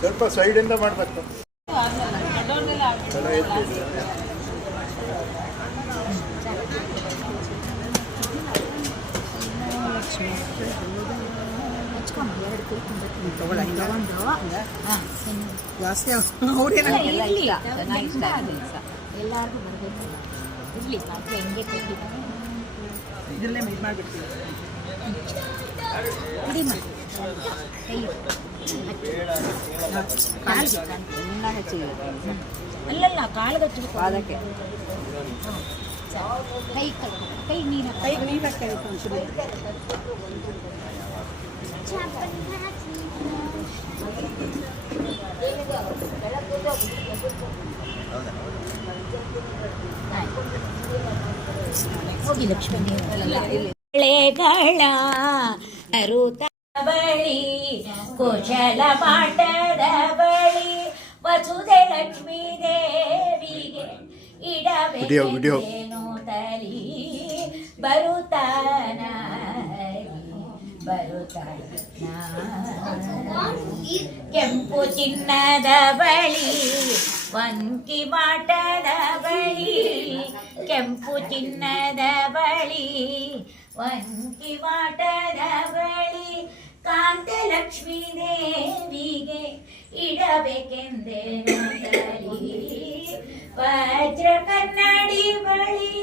ಸ್ವಲ್ಪ ಸೈಡಿಂದ ಮಾಡಬೇಕು ತಲೆ ಎತ್ತಿ. ಜಾಸ್ತಿ ಅವ್ರೇನ ಎಲ್ಲಾರ್ಗು ಬರಬೇಕು ಇರ್ಲಿ ಮಾತ್ರ ಹೆಂಗೆ ಕೊಟ್ಟಿದ್ದು ಇದರಲ್ಲೇ ಇದು ಮಾಡಿಬಿಡ್ತೀವಿ ಕುಡಿಮ ಕೈ ಕಾಲಿಗೆ ಅಲ್ಲಲ್ಲ ಕಾಲಿಗೆ ಹಚ್ಬೇಕು ಅದಕ್ಕೆ. ಕೈ ಕೈ ನೀರು ಕೈ ನೀರ ಹೋಗಿ ಲಕ್ಷ್ಮೀ ಬೆಳೆಗಳ ಅರುತ ಬಳಿ ಕುಶಲ ಪಾಠದ ಬಳಿ ವಸುದೆ ಲಕ್ಷ್ಮೀ ದೇವಿಗೆ. ಇಡಬೇಕೇನೋ ತಲಿ ಬರುತ್ತಾನ ಕೆಂಪು ಚಿನ್ನದ ಬಳಿ ವಂಕಿ ಮಾಟದ ಬಳಿ ಕೆಂಪು ಚಿನ್ನದ ಬಳಿ ವಂಕಿ ಮಾಟದ ಬಳಿ ಕಾಂತ ಲಕ್ಷ್ಮೀ ದೇವಿಗೆ ಇಡಬೇಕೆಂದೇನು ತಲಿ ವಜ್ರ ಬಳಿ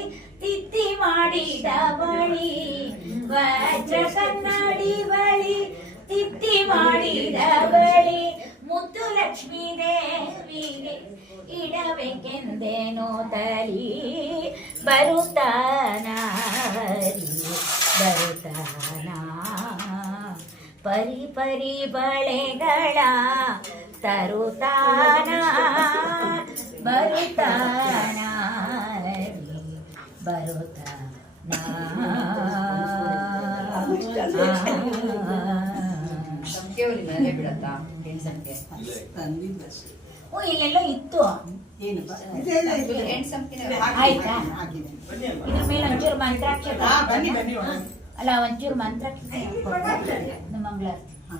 ತಿತ್ತಿ ಮಾಡಿದ ಬಳಿ ವಜ್ರ ಕನ್ನಡಿ ಬಳಿ ತಿತ್ತಿ ಮಾಡಿದ ಬಳಿ ಮುತ್ತು ಲಕ್ಷ್ಮೀ ದೇವಿಗೆ ಇಡಬೇಕೆಂದೇನೋ ತಲಿ. ಬರುತ್ತಾನ ಬರುತ್ತಾನ ಪರಿ ಪರಿ ಬಳೆಗಳ ತರುತ್ತಾನ. ಬರುತ್ತಾನ. ಓ ಇಲ್ಲೆಲ್ಲ ಇತ್ತು. ಆಯ್ತಾ. ಇದ್ರ ಮೇಲೆ ಒಂಚೂರು ಮಂತ್ರಾಕ್ಷರ ಅಲ್ಲ ಒಂಚೂರು ಮಂತ್ರಾಕ್ಷರ ನಮ್ಮ ಮಂಗಳಾರತಿ ಹಾ.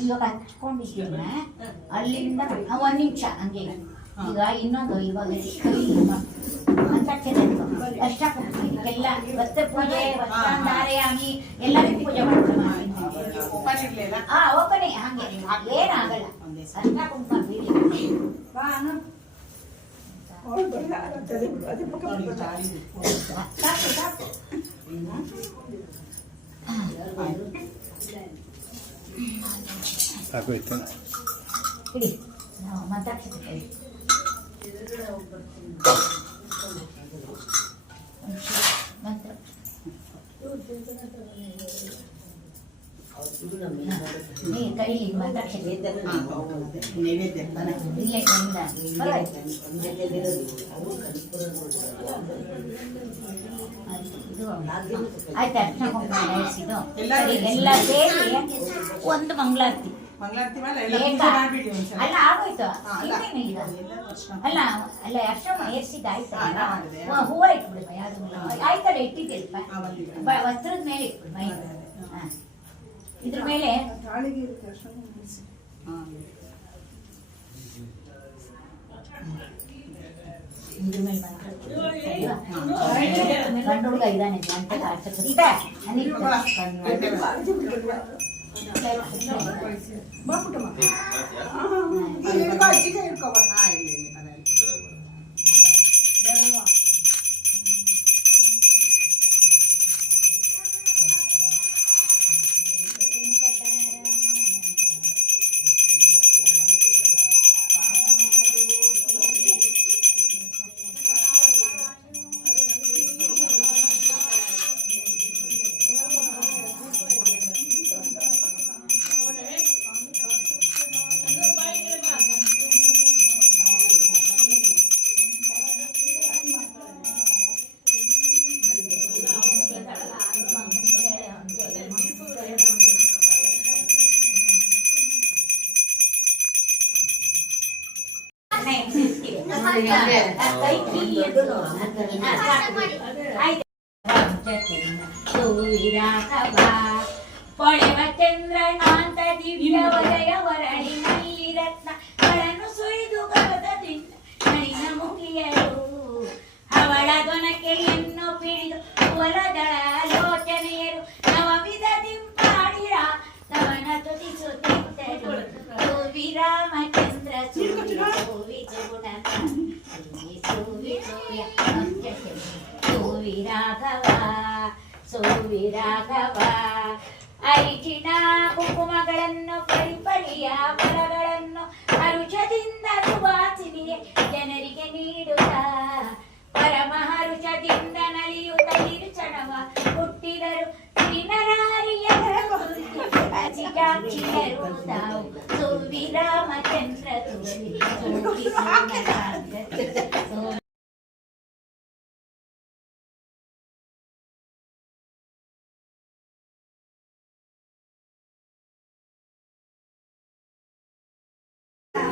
ಇವಾಗ ಹಚ್ಕೊಂಡಿದ್ದೀನ ಅಲ್ಲಿಂದ ಆ, ಒಂದ್ ನಿಮಿಷ ಹಂಗೆ ಈಗ ಇನ್ನೊಂದು ಇವಾಗ ಕೈ ಮಂತ್ರಾಕ್ಷರ ಅಷ್ಟ ಎಲ್ಲ ವಸ್ತ್ರ ಪೂಜೆ ವಸ್ತ್ರಾಂಧಾರಯಾಮಿ ಎಲ್ಲರಿಗೂ ಪೂಜೆ ಮಾಡ್ತಾರೆ ಓಪನ್ ಇರ್ಲಿಲ್ಲ ಆ ಓಪನೆ ಹಂಗೆ ಏನಾಗಲ್ಲ ಅರ್ಥ ಕುಂಕುಮ ಬೀಳಿ ಸಾಕು ಸಾಕು ಆಗೋಯ್ತು ಇಡಿ ನಾವು ಮಾತಾಡ್ತಿದ್ದೀವಿ ಮಂತ್ರ ಎಲ್ಲ ಸರಿ, ಒಂದು ಮಂಗಳಾರತಿ ಅಲ್ಲ ಆಗೋಯ್ತು ಅಲ್ಲ. ಅಲ್ಲ ಅರ್ಶನ ಏರ್ಸಿದ್ದು ಆಯ್ತಲ್ಲ. ಹೂವ- ಇಟ್ಬಿಡಪ್ಪ ಯಾವ್ದು ಆಯ್ತಲ್ಲ ಬಂದಿದೆ. ವಸ್ತ್ರದ ಮೇಲೆ ಇಟ್ಬಿಡು. ಇದ್ರ ಮೇಲೆ ಹಾ. ಇದ್ರ ಮೇಲೆ ಮಂತ್ರ ಗಂಡು ಹುಡುಗ ಇದ್ದಾನೆ ಅಂತ ಕೈ ಕೀ ಎದ್ದು ಆಯ್ತು. ಸೂರ್ಯರಾಘವ ಪೊಳೆವ ಚಂದ್ರನಾಂತ ದಿವ್ಯ ವಲಯ ವರಳಿನಲ್ಲಿ ಸೋವಿ ರಾಘವ ಅರಿಶಿನ ಕುಂಕುಮಗಳನ್ನು ಪರಿಪರಿಯ ಫಲಗಳನ್ನು ಹರುಷದಿಂದ ಸುವಾಸಿನಿಗೆ ಜನರಿಗೆ ನೀಡುತ್ತಾ ಪರಮ ಹರುಷದಿಂದ ನಲಿಯುತ್ತ ಹಿರುಚಣವ ಹುಟ್ಟಿದರು ಶ್ರೀನರಾರಿಯರ ಅಜಿಜಾಕ್ಷಿಯರು ತಾವು ಸೋವಿ ರಾಮಚಂದ್ರ ಸೋವಿ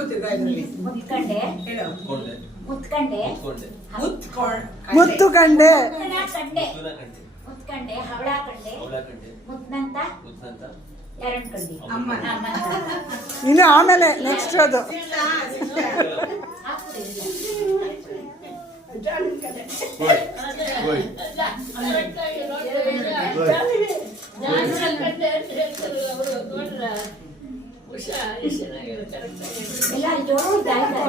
ಕುಡ್ಕೋತಿದ್ದ ಇದ್ರಲ್ಲಿ? ಮುತ್ಕಂಡೆ. ಹೇಳು. ಮುತ್ಕಂಡೆ. ಮುತ್ಕೊಂಡ್. ಮುತ್ತು ಕಂಡೆ. ಮುತ್ತನ ಕಂಡೆ. ಮುತ್ಕಂಡೆ ಹವಳ ಕಂಡೆ. ಮುತ್ನಂತ? ಎರಡ್ ಕಂಡೆ. ಅಮ್ಮ. ಇನ್ನು ಆಮೇಲೆ ನೆಕ್ಸ್ಟ್ ಅದು. ಹಾಕ್ಬಿಡಿ. ಎಲ್ಲ ಜೋರು ಇದ್ದಾಯ್ತಾ?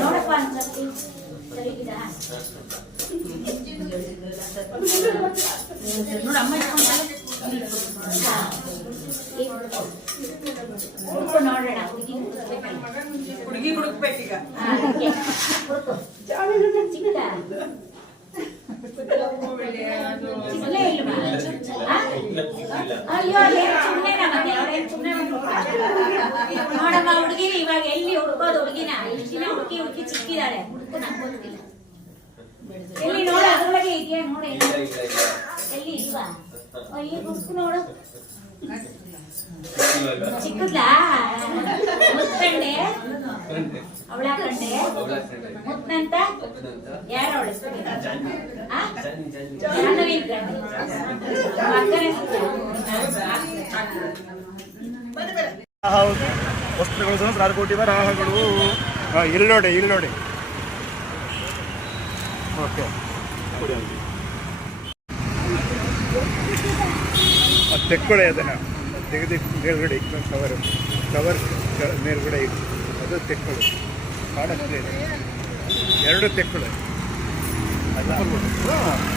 ನೋಡಪ್ಪ ಅನ್ಸತ್ತಿ ಸರಿಗಿದಾ? ನೋಡಮ್ಮ ಹಾ. ಈಗ ಹುಡ್ಕು ನೋಡೋಣ ಹುಡುಗಿ ಹುಡುಗಿ ಹುಡುಕ್ಬೇಕೀಗ ಹಾ, ಅಯ್ಯೋ ಸುಮ್ನೆ ಮಾಡ್ಬಿಟ್ರಾ? ನೋಡಮ್ಮ ಹುಡುಗಿ ಇವಾಗ ಎಲ್ಲಿ ಹುಡ್ಕೋದು ಹುಡುಗಿನ ಇಷ್ಟ್ ಹುಡುಕಿ ಹುಡುಗಿ ಸಿಕ್ಕಿದಾಳೆ ಹುಡುಕ ನಂಗೆ ಗೊತ್ತಿಲ್ಲ ಎಲ್ಲಿ ನೋಡ ಅದ್ರೊಳಗೆ ಇದೆಯಾ ನೋಡ ಎಲ್ಲಿ ಇಲ್ವಾ ಅಯ್ಯೋ ಹುಡುಕು ನೋಡು ಚಿಕ್ಕದ್ಲಾ ಅವಳ ಕಂಡೆ ಮುತ್ತಂತ? ಯಾರು ಅವಳ? ವಸ್ತ್ರಗಳು ಸಹ ಕೋಟಿ ವರಾಹಗಳು ಹಾಂ ಇಲ್ಲಿ ನೋಡಿ ಇಲ್ಲಿ ನೋಡಿ ಓಕೆ ತೆಕ್ಕೊಳ್ಳಿ ಅದನ್ನು ತೆಗೆದು ಮೇಲ್ಗಡೆ ಇಟ್ಕೊಂಡು ಕವರ್ ಕವರ್ ಮೇಲ್ಗಡೆ ಇಟ್ಟು, ಅದು ತೆಕ್ಕೊಳ್ಳಿ. ಕಾಣಿಸ್ತಾ ಎರಡು ತೆಕ್ಕೊಳ್ಳಿ.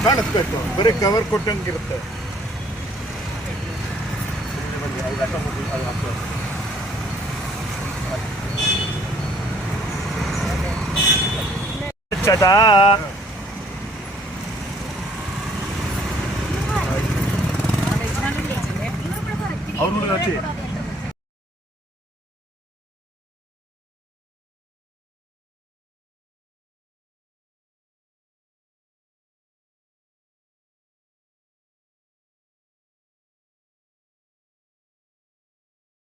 ಕಾಣಿಸ್ಬೇಕು ಬರೀ ಕವರ್ ಕೊಟ್ಟಂಗಿರುತ್ತೆ ಚಟ ಅವ್ರು ನೋಡಿ